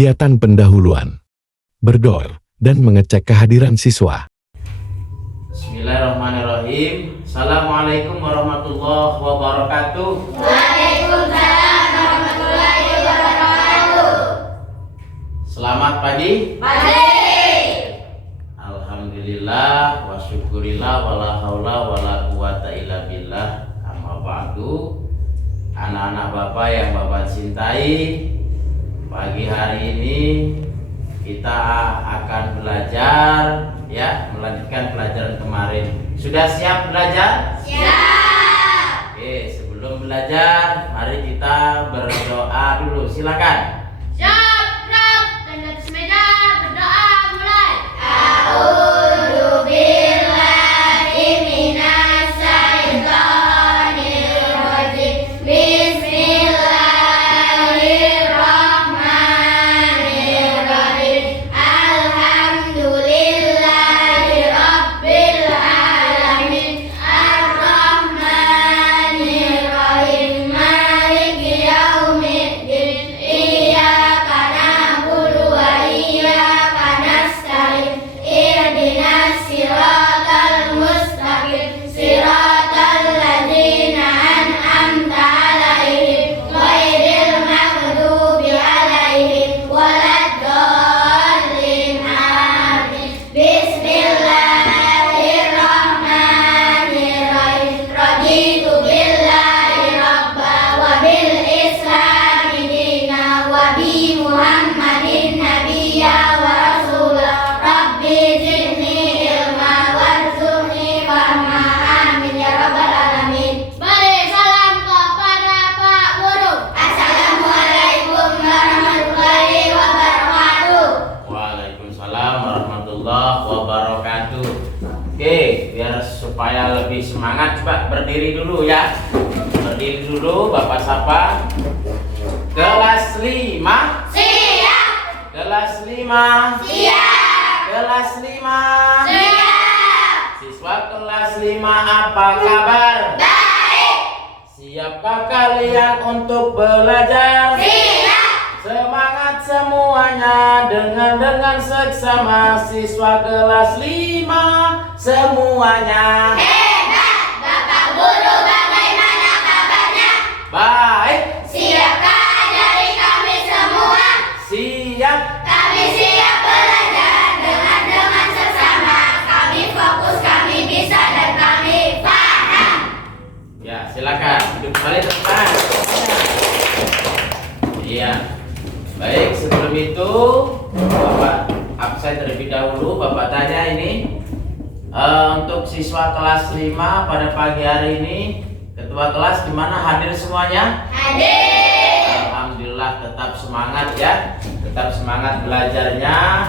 kegiatan pendahuluan, berdoa, dan mengecek kehadiran siswa. Bismillahirrahmanirrahim. Assalamualaikum warahmatullahi wabarakatuh. Waalaikumsalam warahmatullahi wabarakatuh. Selamat pagi. Pagi. Alhamdulillah wa syukurillah wala haula wala quwata illa billah. Amma ba'du. Anak-anak Bapak yang Bapak cintai, pagi hari ini kita akan belajar, ya, melanjutkan pelajaran kemarin. Sudah siap belajar? Siap. Oke, sebelum belajar, mari kita berdoa dulu. Silakan. Siap, gerak, dan di atas meja berdoa mulai. A'udzu billahi minas syaitonir rajim. Bismillahirrahmanirrahim. Alhamdulillahi rabbil alamin. Ar-Rahmanir-Rahim. Maliki yaumiddin. Iyyaka na'budu wa iyyaka nasta'in. Ihdinas siratal mustaqim. Siratal ladzina an'amta 'alaihim ghairil maghdubi 'alaihim waladdallin. Amin. Bismillahirrahmanirrahim. Raditu billahi rabba wa bil islami dina wa bi Muhammadin nabiyya wa rasula. Rabbi zidni ilma warzuqni fahma. Amin ya rabbal alamin. Beri salam kepada Pak Guru. Assalamualaikum warahmatullahi wabarakatuh. Waalaikumsalam warahmatullahi wabarakatuh. Oke, biar supaya lebih semangat, coba berdiri dulu ya. Berdiri dulu, Bapak sapa. Kelas 5. Siap. Kelas 5. Siap. Kelas 5. Siap. Siswa kelas 5 apa kabar? Baik. Siapkah kalian untuk belajar? Siap. Semangat semuanya dengan seksama siswa kelas 5 semuanya. Hebat. Bapak Guru, bagaimana kabarnya? Baik, Siapkah ajari kami semua? siap. Kami siap belajar dengan sesama. Kami fokus, kami bisa, dan kami paham. Ya, silakan duduk kembali teman. Iya. Baik, sebelum itu Bapak absen terlebih dahulu. Bapak tanya ini untuk siswa kelas 5 pada pagi hari ini, ketua kelas di mana, hadir semuanya? Hadir. Alhamdulillah, tetap semangat ya. Tetap semangat belajarnya.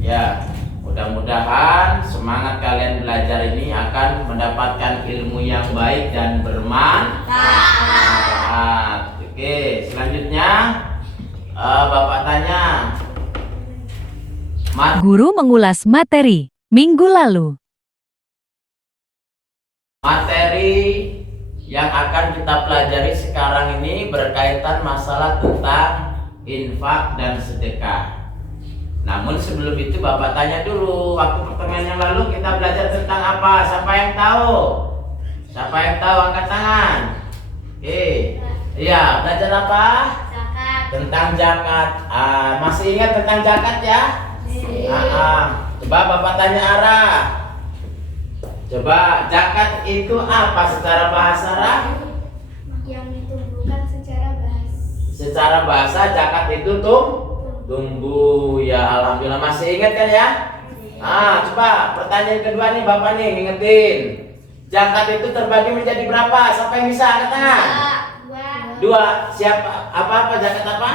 Ya, mudah-mudahan semangat kalian belajar ini akan mendapatkan ilmu yang baik dan bermanfaat. Oke, selanjutnya Bapak tanya. Guru mengulas materi minggu lalu. Materi yang akan kita pelajari sekarang ini berkaitan masalah tentang infak dan sedekah. Namun sebelum itu Bapak tanya dulu, waktu pertemuan yang lalu kita belajar tentang apa? Siapa yang tahu? Siapa yang tahu, angkat tangan. Oke. Iya, belajar apa? Zakat. Tentang zakat. Masih ingat tentang zakat ya? Coba Bapak tanya arah. Coba, zakat itu apa secara bahasa Arab? Yang ditumbuhkan secara bahasa. Secara bahasa zakat itu tumbuh. Ya, alhamdulillah masih ingat kan ya? Coba pertanyaan kedua nih Bapak nih ngingetin. Zakat itu terbagi menjadi berapa? Siapa yang bisa angkat tangan? Dua. Siapa? Apa zakat apa?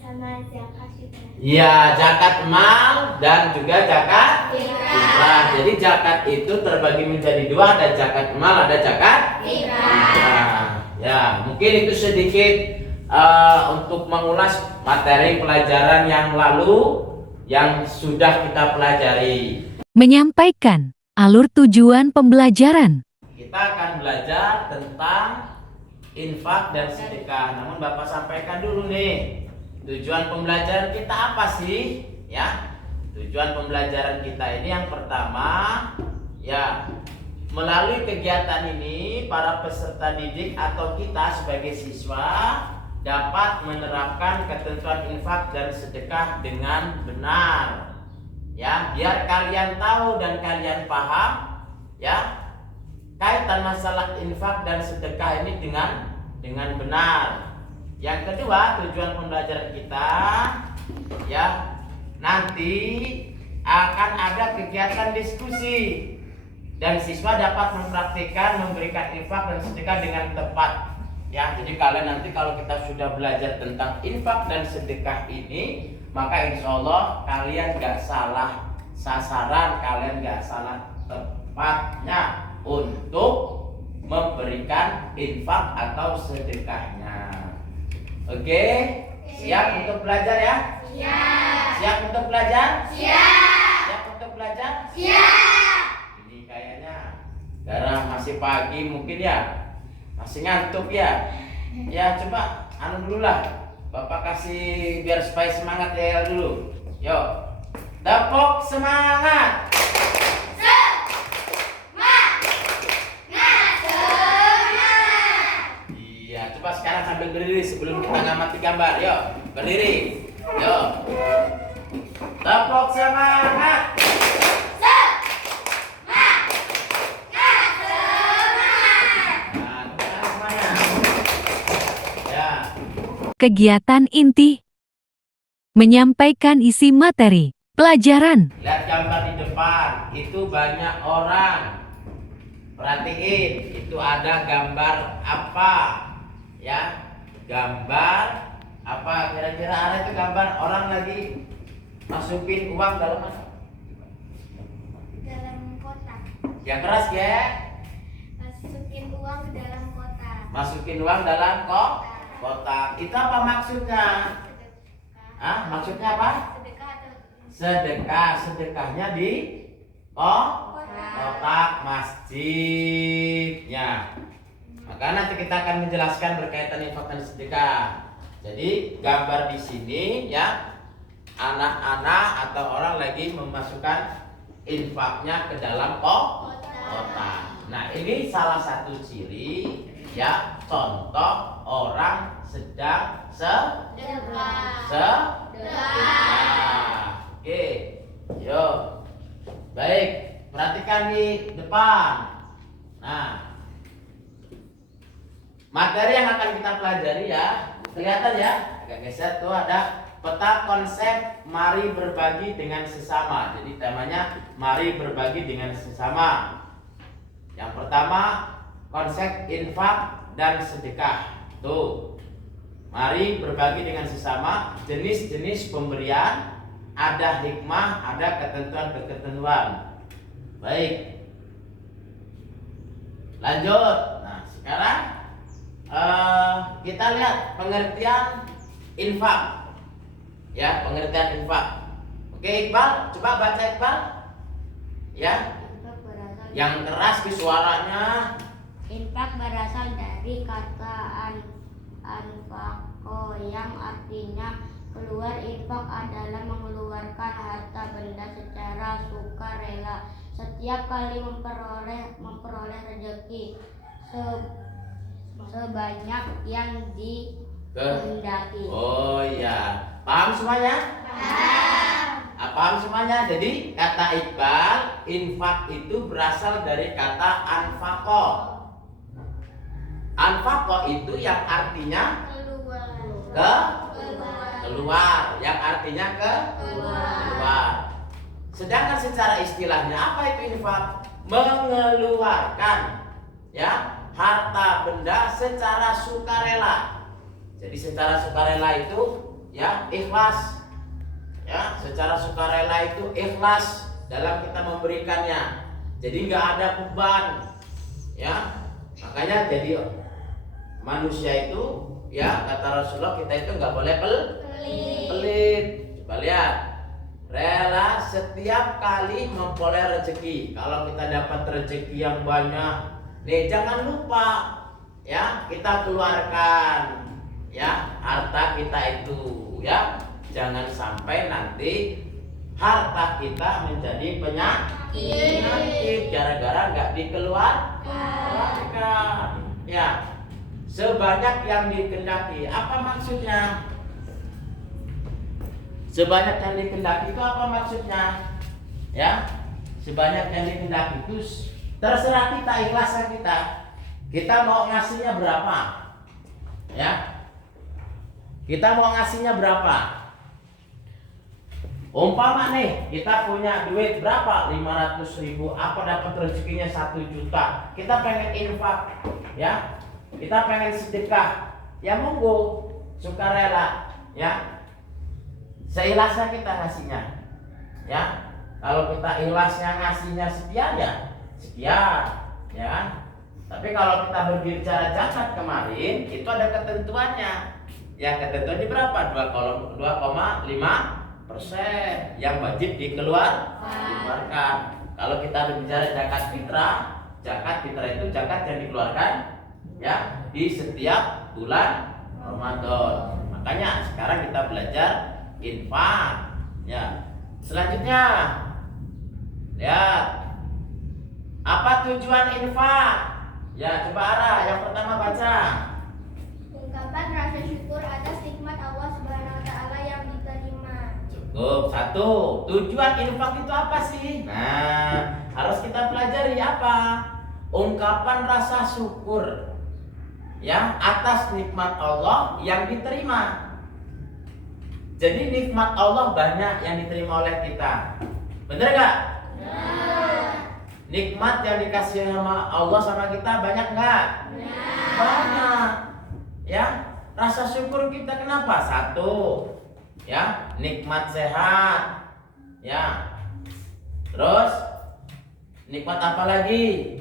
Sama zakat fitrah. Ya, zakat mal dan juga zakat Fitrah. fitrah. Jadi zakat itu terbagi menjadi dua, ada zakat mal, ada zakat Fitrah. fitrah. Ya, mungkin itu sedikit untuk mengulas materi pelajaran yang lalu yang sudah kita pelajari. Menyampaikan alur tujuan pembelajaran. Kita akan belajar tentang infak dan sedekah. Namun Bapak sampaikan dulu nih, tujuan pembelajaran kita apa sih? Ya, tujuan pembelajaran kita ini yang pertama, ya, melalui kegiatan ini para peserta didik atau kita sebagai siswa dapat menerapkan ketentuan infak dan sedekah dengan benar. Ya, biar kalian tahu dan kalian paham, ya, kaitan masalah infak dan sedekah ini dengan benar. Yang kedua, tujuan pembelajaran kita, ya, nanti akan ada kegiatan diskusi dan siswa dapat mempraktikkan memberikan infak dan sedekah dengan tepat. Ya, jadi kalian nanti kalau kita sudah belajar tentang infak dan sedekah ini, maka insya Allah kalian gak salah sasaran, kalian gak salah tempatnya untuk memberikan infak atau sedekahnya. Oke, siap untuk belajar ya? Siap. Siap untuk belajar? Siap. Siap untuk belajar? Siap. Ini kayaknya karena masih pagi mungkin ya, masih ngantuk ya. Ya coba anu dulu lah, Bapak kasih biar supaya semangat ya dulu. Yuk, tepuk semangat. Iya, coba sekarang sambil berdiri sebelum kita ngamati gambar. Yuk, berdiri. Yuk, tepuk semangat. Kegiatan inti. Menyampaikan isi materi pelajaran. Lihat gambar di depan, itu banyak orang. Perhatiin, itu ada gambar apa? Ya, gambar apa? Kira-kira ada itu gambar orang lagi masukin uang dalam mana? Dalam kotak. Yang keras ya. Masukin uang ke dalam kotak. Masukin uang dalam kotak. Itu apa maksudnya? Ah, maksudnya apa? Sedekah atau Sedekah. Sedekahnya di kotak masjidnya. Maka nanti kita akan menjelaskan berkaitan infak dan sedekah. Jadi gambar di sini ya, anak-anak atau orang lagi memasukkan infaknya ke dalam kotak. Nah, ini salah satu ciri ya, contoh orang sedang sedekah. Oke, yuk. Baik, perhatikan di depan. Nah, materi yang akan kita pelajari ya, kelihatan ya, agak geser tuh ada peta konsep mari berbagi dengan sesama. Jadi temanya mari berbagi dengan sesama. Yang pertama, konsep infak dan sedekah. Tuh, mari berbagi dengan sesama, jenis-jenis pemberian, ada hikmah, ada ketentuan-ketentuan. Baik, lanjut. Nah, sekarang kita lihat pengertian infak. Ya, pengertian infak. Oke, Iqbal, coba baca Iqbal. Ya, yang keras di suaranya. Infak berasal dari kata anfaqo yang artinya keluar. Infak adalah mengeluarkan harta benda secara sukarela. Setiap kali memperoleh rezeki sebanyak yang dikehendaki. Oh iya, paham semuanya? Paham semuanya. Jadi kata Iqbal, infak itu berasal dari kata anfaqo. Anfaqo itu yang artinya keluar, yang artinya keluar. Sedangkan secara istilahnya apa itu infak? Mengeluarkan ya harta benda secara sukarela. Jadi secara sukarela itu ya ikhlas. Ya, secara sukarela itu ikhlas dalam kita memberikannya. Jadi nggak ada beban. Ya, makanya jadi manusia itu ya kata Rasulullah kita itu nggak boleh pelit. Coba lihat, rela setiap kali memperoleh rezeki. Kalau kita dapat rezeki yang banyak, nih jangan lupa ya kita keluarkan ya harta kita itu, ya. Jangan sampai nanti harta kita menjadi penyakit gara-gara nggak dikeluarkan. Ya, sebanyak yang dikehendaki. Apa maksudnya? Sebanyak yang dikehendaki itu apa maksudnya? Ya, sebanyak yang dikehendaki itu terserah kita, ikhlasnya kita. Kita mau ngasihnya berapa? Ya, kita mau ngasihnya berapa? Umpama nih kita punya duit berapa? 500.000. Apa dapat rezekinya 1 juta? Kita pengen infak, ya. Kita pengen sedekah. Ya monggo, sukarela, ya. Seikhlasnya kita ngasihnya, ya. Kalau kita ikhlasnya ngasihnya sekian ya sekian, ya. Tapi kalau kita berbicara zakat kemarin itu ada ketentuannya. Ya ketentuannya berapa? 2,5% yang wajib dikeluarkan. Kalau kita berbicara zakat fitrah itu zakat yang dikeluarkan ya di setiap bulan Ramadan. Makanya sekarang kita belajar infak. Ya. Selanjutnya lihat apa tujuan infak? Ya, coba Ara yang pertama baca. Ungkapan rasa syukur atas nikmat Allah Subhanahu wa taala yang diterima. Cukup. 1. Tujuan infak itu apa sih? Nah, harus kita pelajari apa? Ungkapan rasa syukur ya atas nikmat Allah yang diterima. Jadi nikmat Allah banyak yang diterima oleh kita. Bener gak? Nikmat yang dikasih sama Allah sama kita banyak nggak? Banyak. Ya, rasa syukur kita kenapa? 1, ya, nikmat sehat. Ya. Terus nikmat apa lagi?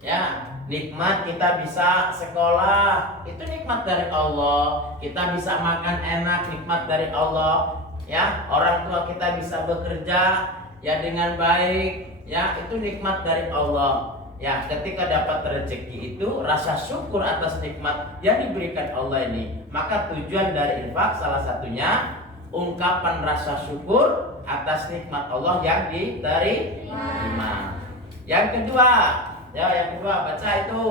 Ya, nikmat kita bisa sekolah. Itu nikmat dari Allah. Kita bisa makan enak, nikmat dari Allah. Ya, orang tua kita bisa bekerja ya dengan baik. Ya, itu nikmat dari Allah. Ya, ketika dapat rezeki itu rasa syukur atas nikmat yang diberikan Allah ini. Maka tujuan dari infak salah satunya ungkapan rasa syukur atas nikmat Allah yang diterima. Yang kedua, baca itu.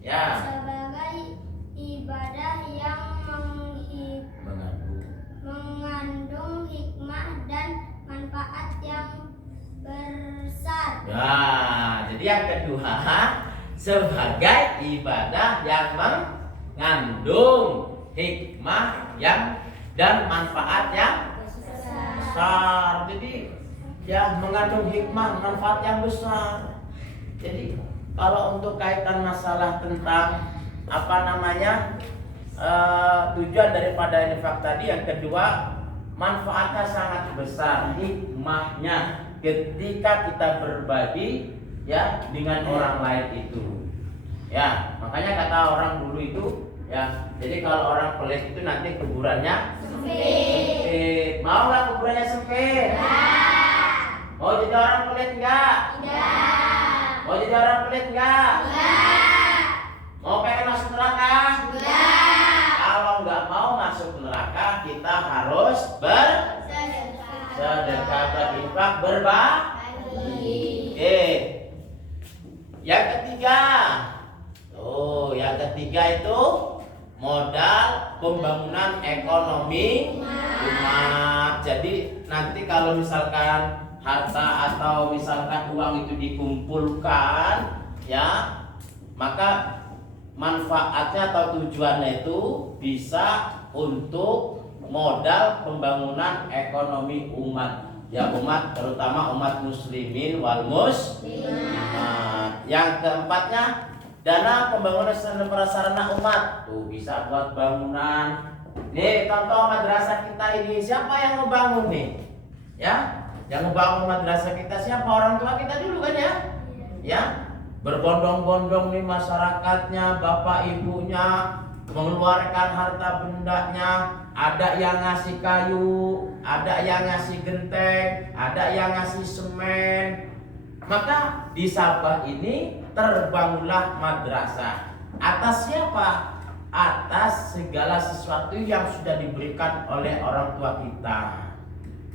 Ya. Sebagai ibadah yang mengandung hikmah dan manfaat yang besar. Nah, jadi yang kedua sebagai ibadah yang mengandung hikmah yang dan manfaat yang besar. Jadi ya mengandung hikmah, manfaat yang besar. Jadi kalau untuk kaitan masalah tentang tujuan daripada infak tadi, yang kedua manfaatnya sangat besar, hikmahnya ketika kita berbagi ya dengan orang lain itu. Ya, makanya kata orang dulu itu ya, jadi kalau orang pelit itu nanti kuburannya sempit. Mau nggak kuburannya sempit? Mau jadi orang pelit nggak? Mau jadi orang pelit nggak? Mau pengen masuk neraka? Kalau nggak mau masuk neraka, kita harus sedekah, berinfak, berbagi. Yang ketiga itu modal pembangunan ekonomi umat. Jadi nanti kalau misalkan harta atau misalkan uang itu dikumpulkan, ya, maka manfaatnya atau tujuannya itu bisa untuk modal pembangunan ekonomi umat. Ya, umat terutama umat muslimin wal muslimat. Yang keempatnya dana pembangunan sarana umat. Tuh bisa buat bangunan. Nih contoh madrasah kita ini, siapa yang ngebangun nih? Ya, yang ngebangun madrasah kita siapa? Orang tua kita dulu kan ya? Ya, berbondong-bondong nih masyarakatnya, bapak ibunya mengeluarkan harta bendanya. Ada yang ngasih kayu, ada yang ngasih genteng, ada yang ngasih semen. Maka di Sabah ini terbangunlah madrasah. Atas siapa? atas segala sesuatu yang sudah diberikan oleh orang tua kita.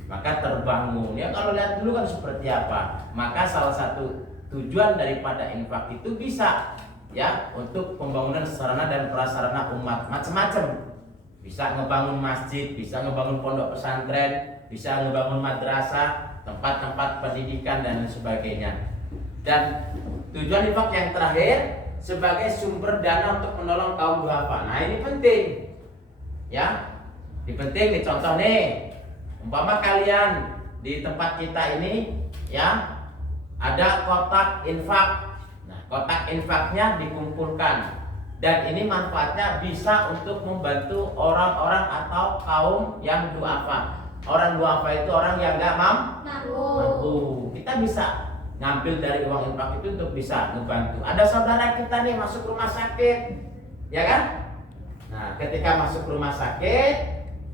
Maka terbangun. Ya kalau lihat dulu kan seperti apa. Maka salah satu tujuan daripada infak itu bisa ya untuk pembangunan sarana dan prasarana umat macam-macam. Bisa ngebangun masjid, bisa ngebangun pondok pesantren, bisa ngebangun madrasah, tempat-tempat pendidikan dan sebagainya. Dan tujuan infak yang terakhir sebagai sumber dana untuk menolong kaum duafa. Nah ini penting, ya. Ini penting nih contoh nih. Umpama kalian di tempat kita ini, ya, ada kotak infak. Nah kotak infaknya dikumpulkan. Dan ini manfaatnya bisa untuk membantu orang-orang atau kaum yang duafa. Orang duafa itu orang yang gak mampu. Kita bisa ngambil dari uang infak itu untuk bisa membantu. Ada saudara kita nih masuk rumah sakit, ya kan? Nah, ketika masuk rumah sakit,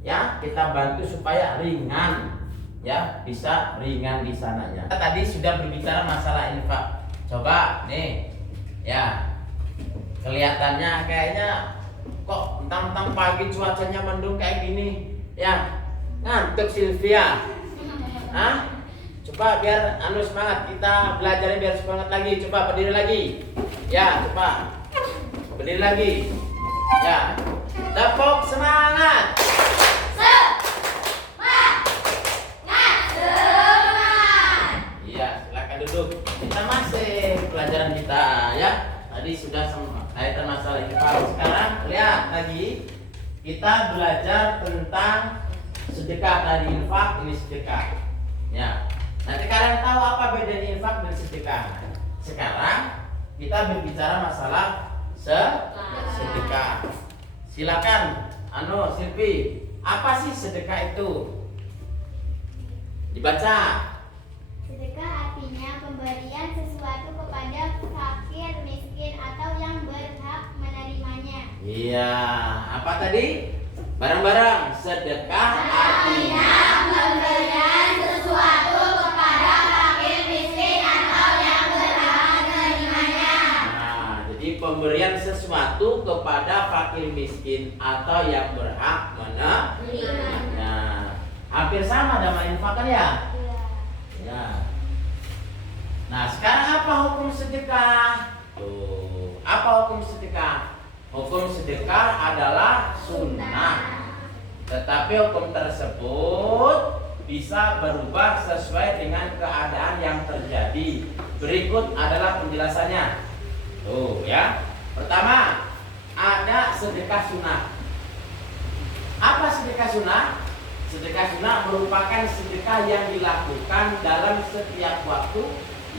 ya kita bantu supaya ringan, ya bisa ringan di sananya. Kita tadi sudah berbicara masalah infak. Coba nih, ya kelihatannya kayaknya kok mentang-mentang pagi cuacanya mendung kayak gini, ya ngantuk Sylvia. Hah? Coba biar semangat, kita belajarnya biar semangat lagi. Coba berdiri lagi. Ya, coba. Berdiri lagi. Ya. Tepuk semangat. Semangat. Iya, silakan duduk. Kita masih pelajaran kita ya. Tadi sudah kaitan masalah infak. Sekarang lihat lagi. Kita belajar tentang sedekah. Tadi infak, ini sedekah. Ya. Nanti kalian tahu apa bedanya infak dan sedekah. Sekarang kita berbicara masalah sedekah. Silakan, Silvi, apa sih sedekah itu? Dibaca. Sedekah artinya pemberian sesuatu kepada fakir, miskin, atau yang berhak menerimanya. Iya, apa tadi? Bareng-bareng. Sedekah artinya Pemberian sesuatu kepada fakir, miskin, atau yang berhak menerimanya. Nah, jadi pemberian sesuatu kepada fakir miskin atau yang berhak menerimanya. Hampir sama sama infak kan ya? Ya. Nah, sekarang apa hukum sedekah? Tuh, apa hukum sedekah? Hukum sedekah adalah sunnah. Tetapi hukum tersebut bisa berubah sesuai dengan keadaan yang terjadi. Berikut adalah penjelasannya. Tuh ya. Pertama, ada sedekah sunnah. Apa sedekah sunnah? Sedekah sunnah merupakan sedekah yang dilakukan dalam setiap waktu,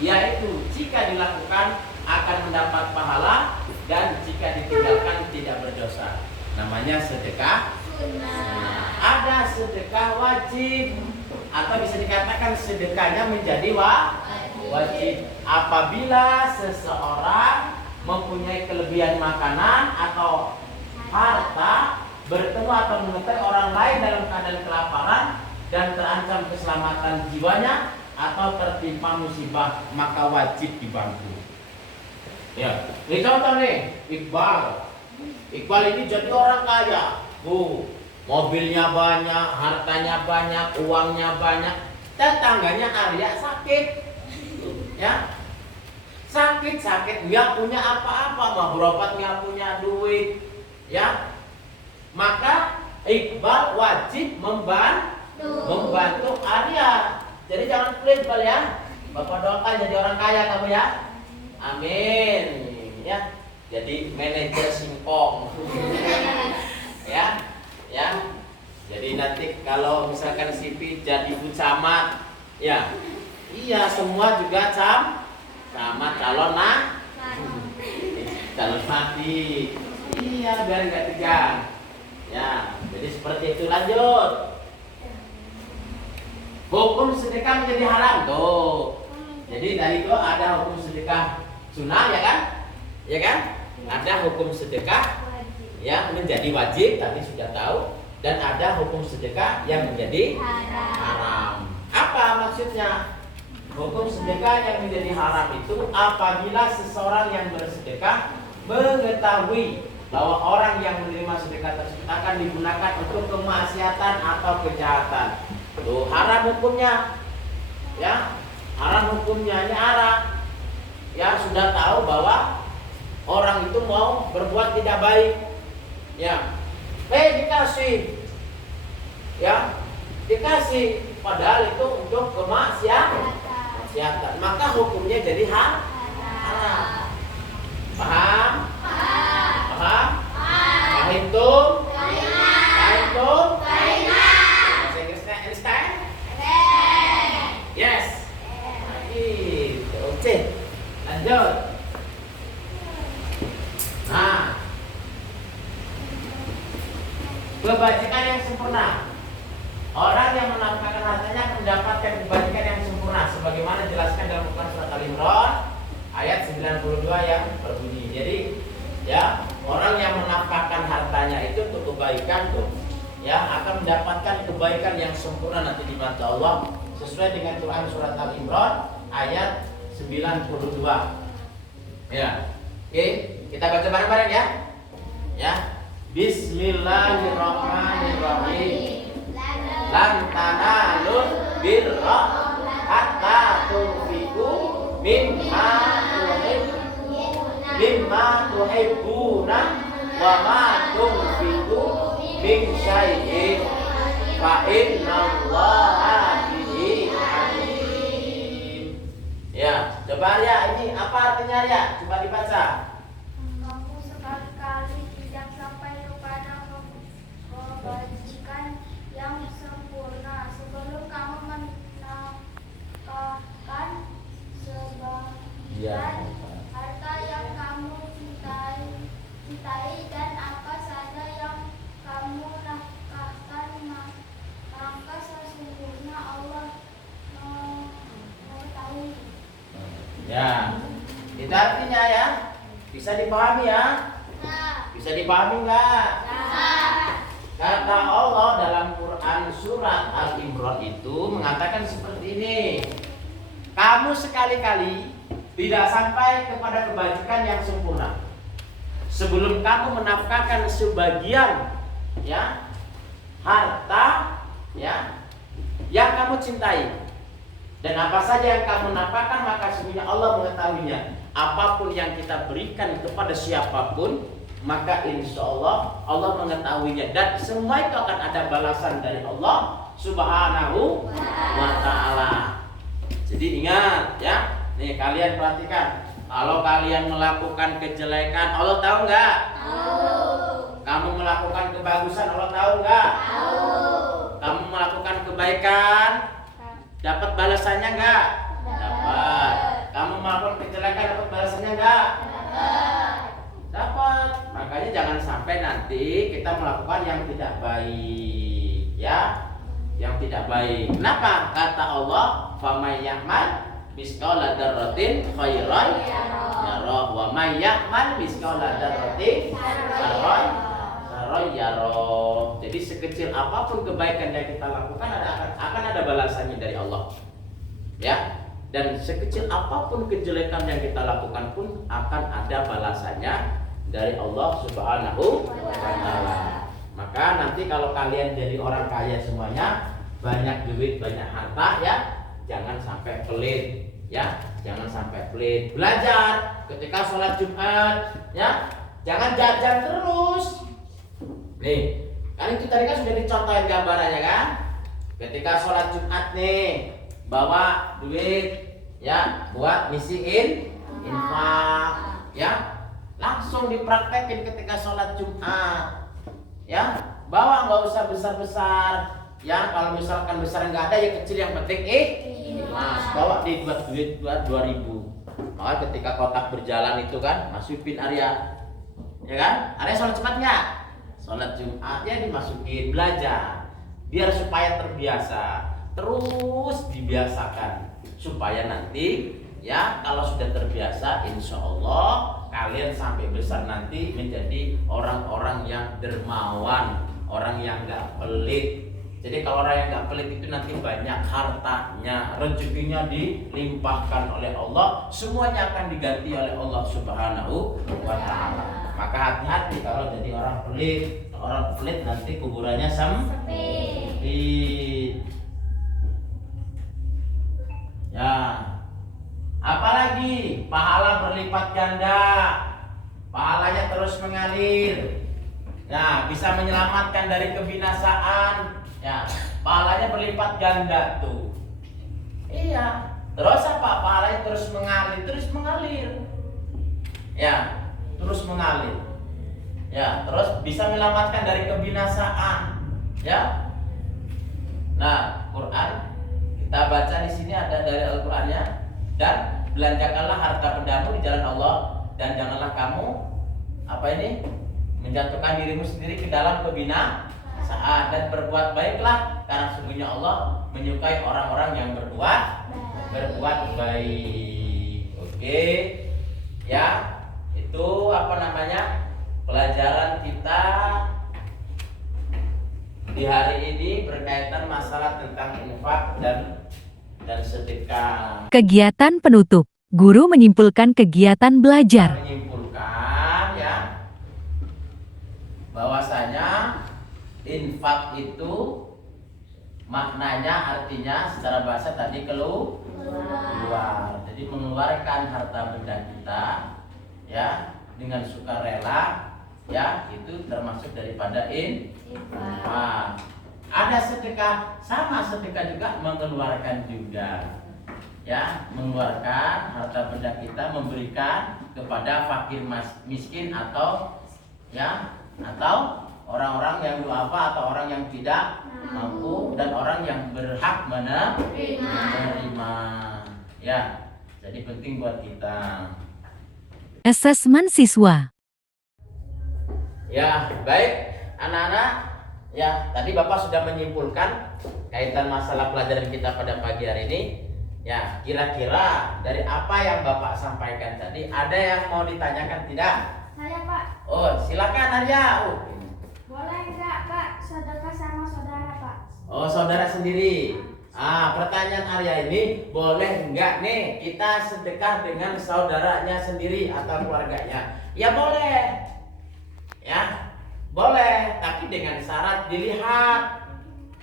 yaitu jika dilakukan akan mendapat pahala dan jika ditinggalkan tidak berdosa. Namanya sedekah sunnah. Ada sedekah wajib atau bisa dikatakan sedekahnya menjadi wajib apabila seseorang mempunyai kelebihan makanan atau harta, bertemu atau mengetahui orang lain dalam keadaan kelaparan dan terancam keselamatan jiwanya atau tertimpa musibah, maka wajib dibantu. Ya, ini contoh nih, Iqbal. Iqbal ini jadi orang kaya. Mobilnya banyak, hartanya banyak, uangnya banyak. Tetangganya Arya sakit. Ya. Sakit, nggak punya apa-apa, mau berobat nggak punya duit. Ya. Maka Iqbal wajib membantu Arya. Jadi jangan pelit Iqbal ya. Bapak doakan jadi orang kaya kamu ya. Amin. Ya. Jadi manajer singkong. Ya. Jadi nanti kalau misalkan Sipi jadi camat, ya. Iya, semua juga camat calon mati. Iya, biar enggak tegang. Ya, jadi seperti itu. Lanjut. Hukum sedekah menjadi haram tuh. Jadi dari itu ada hukum sedekah sunnah ya kan? Ya kan? Ada hukum sedekah yang menjadi wajib, tadi sudah tahu, dan ada hukum sedekah yang menjadi haram. Apa maksudnya? Hukum sedekah yang menjadi haram itu apabila seseorang yang bersedekah mengetahui bahwa orang yang menerima sedekah tersebut akan digunakan untuk kemaksiatan atau kejahatan. Tuh, haram hukumnya. Ya, haram hukumnya ini haram. Ya, sudah tahu bahwa orang itu mau berbuat tidak baik. Ya. Dikasih. Ya, dikasih padahal itu untuk kemaksiatan. Maka hukumnya jadi haram. Paham? Paham? Fahimtum? Fahimtum? Bahasa Inggrisnya understand? Yes. Gitu. Oke. Lanjut. Nah, kebajikan yang sempurna. Orang yang menafkahkan hartanya akan mendapatkan kebajikan yang sempurna sebagaimana dijelaskan dalam Quran surat Al-Imran ayat 92 yang berbunyi. Jadi, ya, orang yang menafkahkan hartanya itu untuk kebaikan tuh, ya, akan mendapatkan kebaikan yang sempurna nanti di mata Allah sesuai dengan Quran surat Al-Imran ayat 92. Ya. Oke, kita baca bareng-bareng ya. Ya. Bismillahirrahmanirrahim. Lan tanalul birra hatta tunfiqu mimma tuhibbuna wa ma tunfiqu min syai'in fa innallaha bihi alim. Ya, coba ya, ini apa artinya ya? Coba dibaca. Kamu sekali-kali tidak sampai kepada kebajikan yang sempurna sebelum kamu menafkahkan sebagian harta yang kamu cintai dan apa saja yang kamu nafkahkan, maka sesungguhnya Allah mengetahui. Ya, itu artinya ya. Bisa dipahami ya? Bisa dipahami enggak? Kata Allah dalam Quran surat Al-Imran itu mengatakan seperti ini. Kamu sekali-kali tidak sampai kepada kebajikan yang sempurna sebelum kamu menafkahkan sebagian, ya, harta, ya, yang kamu cintai. Dan apa saja yang kamu nafkahkan maka sesungguhnya Allah mengetahuinya. Apapun yang kita berikan kepada siapapun maka insya Allah Allah mengetahuinya, dan semua itu akan ada balasan dari Allah Subhanahu wa ta'ala. Jadi ingat ya, nih kalian perhatikan, kalau kalian melakukan kejelekan Allah tahu nggak? Tahu. Kamu melakukan kebagusan Allah tahu nggak? Tahu. Kamu melakukan kebaikan dapat balasannya nggak? Dapat. Kamu melakukan kejelekan dapat balasannya nggak? Dapat. Makanya jangan sampai nanti kita melakukan yang tidak baik, ya, yang tidak baik. Kenapa? Kata Allah, "Faman ya'mal misqala dzarratin khairan yarah wa may ya'mal misqala dzarratin syarran yarah." Jadi sekecil apapun kebaikan yang kita lakukan akan ada balasannya dari Allah. Ya. Dan sekecil apapun kejelekan yang kita lakukan pun akan ada balasannya dari Allah Subhanahu wa ta'ala. Maka nanti kalau kalian jadi orang kaya semuanya, banyak duit, banyak harta, ya, jangan sampai pelit, ya, jangan sampai pelit. Belajar ketika sholat Jumat, ya, jangan jajan terus. Nih, kan itu tadi kan sudah dicontohin gambarannya kan? Ketika sholat Jumat nih, bawa duit, ya, buat ngisiin infak, ya. Langsung dipraktekin ketika sholat Jumat, ya, bawa, nggak usah besar-besar, ya, kalau misalkan besar nggak ada, ya kecil yang penting ikhlas. Bawa di buat duit buat 2.000. Maka ketika kotak berjalan itu kan masukin area, ya kan, area sholat Jumat nggak? Sholat Jumatnya dimasukin, belajar biar supaya terbiasa, terus dibiasakan supaya nanti, ya, kalau sudah terbiasa insya Allah kalian sampai besar nanti menjadi orang-orang yang dermawan, orang yang nggak pelit. Jadi kalau orang yang nggak pelit itu nanti banyak hartanya, rezekinya dilimpahkan oleh Allah, semuanya akan diganti oleh Allah Subhanahu wa ta'ala. Maka hati-hati kalau jadi orang pelit. Orang pelit nanti kuburannya sempit. Ya. Apalagi pahala berlipat ganda. Pahalanya terus mengalir. Ya, bisa menyelamatkan dari kebinasaan. Ya, pahalanya berlipat ganda tuh. Iya. Terus apa? Pahalanya terus mengalir. Ya, terus mengalir. Ya, terus bisa menyelamatkan dari kebinasaan. Ya. Nah, Quran kita baca di sini ada dari Al-Qur'annya, dan belanjakanlah harta bendamu di jalan Allah, dan janganlah kamu menjatuhkan dirimu sendiri ke dalam kebinasaan, dan berbuat baiklah karena sesungguhnya Allah menyukai orang-orang yang berbuat baik. Oke. Ya, itu pelajaran kita di hari ini berkaitan masalah tentang infak dan sedekah. Kegiatan penutup. Guru menyimpulkan kegiatan belajar. Menyimpulkan ya bahwasanya infak itu maknanya artinya secara bahasa tadi keluar. Jadi mengeluarkan harta benda kita ya dengan sukarela, ya itu termasuk daripada infak. Ada sedekah, sama sedekah juga mengeluarkan juga. Ya, mengeluarkan harta benda kita, memberikan kepada fakir miskin atau orang-orang yang duafa atau orang yang tidak mampu dan orang yang berhak menerima. Ya, jadi penting buat kita. Asesmen siswa. Ya, baik anak-anak. Ya, tadi Bapak sudah menyimpulkan kaitan masalah pelajaran kita pada pagi hari ini. Ya, kira-kira dari apa yang Bapak sampaikan tadi ada yang mau ditanyakan tidak? Saya Pak, Oh, silakan Arya. boleh enggak Pak sedekah sama saudara Pak? Oh, saudara sendiri. Pertanyaan Arya ini, boleh enggak nih kita sedekah dengan saudaranya sendiri atau keluarganya? Ya boleh. Ya, boleh, tapi dengan syarat dilihat.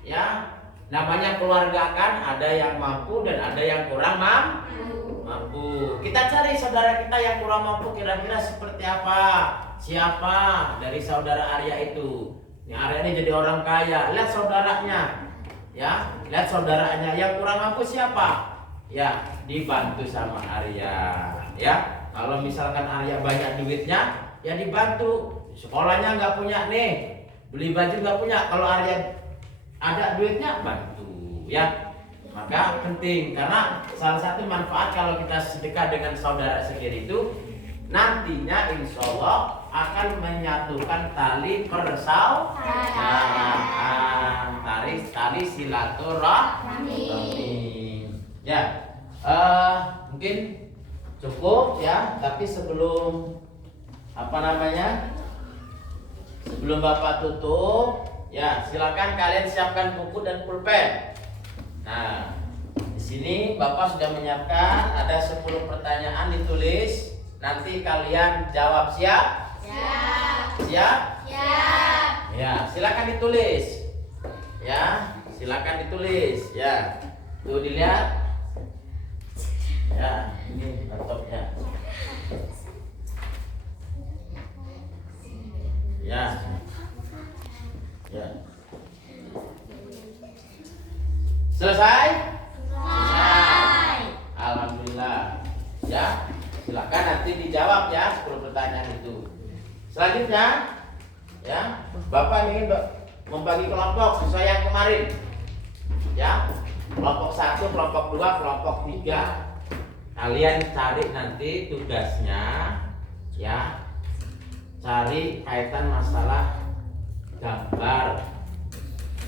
Ya, namanya keluarga kan ada yang mampu dan ada yang kurang mampu. Kita cari saudara kita yang kurang mampu, kira-kira seperti apa? Siapa dari saudara Arya itu? Arya ini jadi orang kaya. Lihat saudaranya. Ya, lihat saudaranya yang kurang mampu siapa? Ya, dibantu sama Arya. Ya, kalau misalkan Arya banyak duitnya, ya dibantu. Sekolahnya nggak punya nih, beli baju nggak punya. Kalau Arya ada duitnya, bantu. Ya, maka penting karena salah satu manfaat kalau kita sedekah dengan saudara sendiri itu nantinya insya Allah akan menyatukan tali persaudaraan, tali silaturahmi. Ya, mungkin cukup ya. Tapi sebelum sebelum Bapak tutup, ya silakan kalian siapkan buku dan pulpen. Nah, di sini Bapak sudah menyiapkan ada 10 pertanyaan ditulis. Nanti kalian jawab siap? Siap? Ya, silakan ditulis. Ya, silakan ditulis. Ya, tuh dilihat. Ya, ini laptopnya. Ya. Ya. Selesai? Alhamdulillah. Ya, silakan nanti dijawab ya 10 pertanyaan itu. Selanjutnya, ya, Bapak ingin membagi kelompok sesuai yang kemarin. Ya, kelompok 1, kelompok 2, kelompok 3. Kalian cari nanti tugasnya, ya, cari kaitan masalah gambar,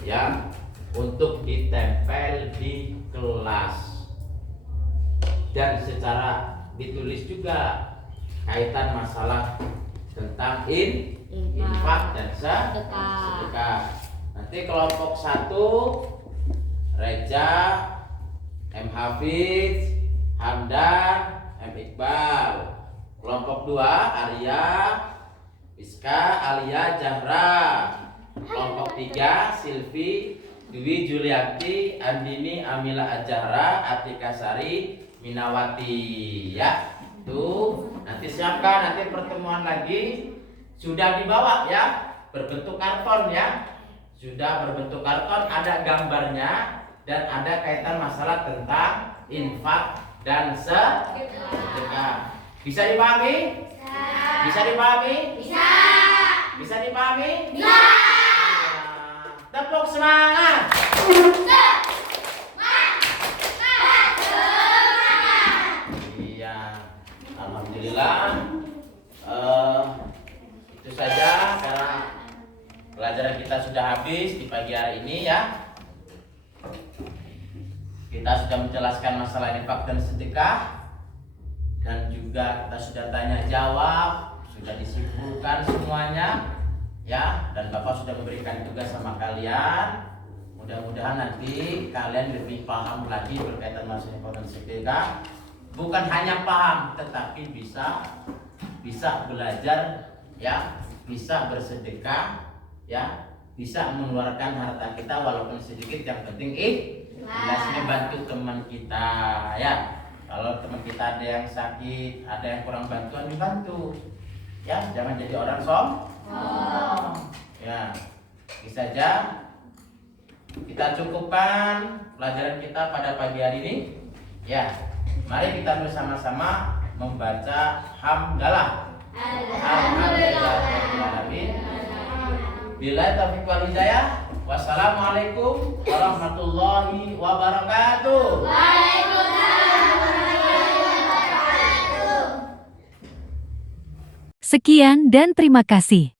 ya, untuk ditempel di kelas dan secara ditulis juga kaitan masalah tentang infak dan sedekah. Nanti kelompok 1 Reja, M. Hafiz, Hamdan, M. Iqbal. Kelompok 2 Arya, Iska, Alia, Jahra. Kelompok 3 Silvi, Dwi, Juliati, Andini, Amila, Ajahra, Atika Sari, Minawati. Ya, tuh nanti siapkan, nanti pertemuan lagi sudah dibawa ya, berbentuk karton ya, sudah berbentuk karton, ada gambarnya dan ada kaitan masalah tentang infak dan sedekah. Bisa dipahami? Bisa dipahami? Bisa. Bisa dipahami? Bisa. Tepuk semangat. Iya, alhamdulillah. Itu saja karena pelajaran kita sudah habis di pagi hari ini ya. Kita sudah menjelaskan masalah infak dan sedekah dan juga kita sudah tanya jawab, sudah disimpulkan semuanya ya, dan Bapak sudah memberikan tugas sama kalian. Mudah-mudahan nanti kalian lebih paham lagi berkaitan masalah infak dan sedekah. Bukan hanya paham, tetapi bisa belajar ya, bisa bersedekah ya, bisa mengeluarkan harta kita walaupun sedikit, yang penting ikhlasnya bantu teman kita ya. Kalau teman kita ada yang sakit, ada yang kurang bantuan, dibantu ya, jangan jadi orang ya. Bisa saja kita cukupkan pelajaran kita pada pagi hari ini ya. Mari kita bersama-sama membaca hamdalah. Alhamdulillahirobbilalamin. Bila taufiq wal hidayah. Wassalamualaikum warahmatullahi wabarakatuh. Waalaikumsalam warahmatullahi wabarakatuh. Sekian dan terima kasih.